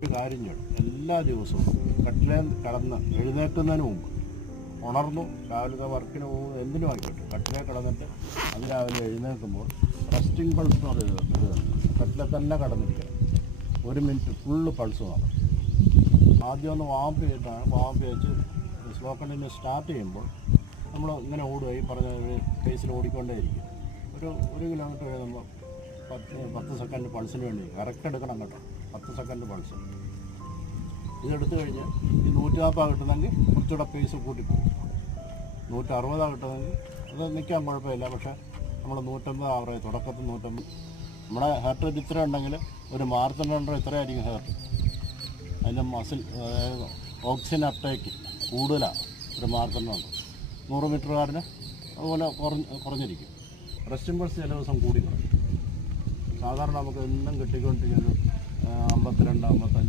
ഒരു കാര്യം ചെയ്യണം, എല്ലാ ദിവസവും കട്ടിലേ കിടന്ന് എഴുന്നേൽക്കുന്നതിന് മുമ്പ് ഉണർന്നു രാവിലത്തെ വർക്കിന് പോകും എന്തിനും ആയിക്കോട്ടെ, കട്ടിലേ കിടന്നിട്ട് അത് രാവിലെ എഴുന്നേൽക്കുമ്പോൾ റെസ്റ്റിംഗ് പൾസ് എന്ന് പറയുന്നത് കട്ടിലെ തന്നെ കിടന്നിരിക്കണം. 1 മിനിറ്റ് ഫുള്ള് പൾസ് നോക്കണം. ആദ്യം ഒന്ന് വാമ്പ് വെച്ച് സ്ലോ കണ്ടിന്യൂസ് സ്റ്റാർട്ട് ചെയ്യുമ്പോൾ നമ്മൾ ഇങ്ങനെ ഓടുക, ഈ പറഞ്ഞ ഒരു പേസിൽ ഓടിക്കൊണ്ടേയിരിക്കും. ഒരു കിലോമീറ്റർ കഴിയുമ്പോൾ 10 സെക്കൻഡ് പൾസിന് വേണ്ടി കറക്റ്റ് എടുക്കണം കേട്ടോ. 10 സെക്കൻഡ് പൾസ് ഇതെടുത്തു കഴിഞ്ഞ് ഈ 140 കിട്ടുന്നെങ്കിൽ കുറച്ചുകൂടെ പേസ് കൂട്ടിപ്പോകും. 160 കിട്ടുന്നെങ്കിൽ അത് നിൽക്കാൻ കുഴപ്പമില്ല. പക്ഷേ നമ്മൾ 150 ആവറേജ് തുടക്കത്തിൽ 150. നമ്മുടെ ഹാർട്ട് റേറ്റ് ഇത്ര ഉണ്ടെങ്കിൽ ഒരു മാരത്തൺ റണ്ണർ ഇത്രയായിരിക്കും ഹാർട്ട്. അതിൻ്റെ മസിൽ ഓക്സിജൻ അപ്ടേക്ക് കൂടുതലാണ് ഒരു മാരത്തൺ റണ്ണർ. 100 മീറ്ററുകാരന് അതുപോലെ കുറഞ്ഞിരിക്കും. റെസ്റ്റിംഗ് പൾസ് ചില ദിവസം കൂടി കുറയും. സാധാരണ നമുക്ക് എന്നും കിട്ടിക്കൊണ്ടിരിക്കുന്നത് 52, 55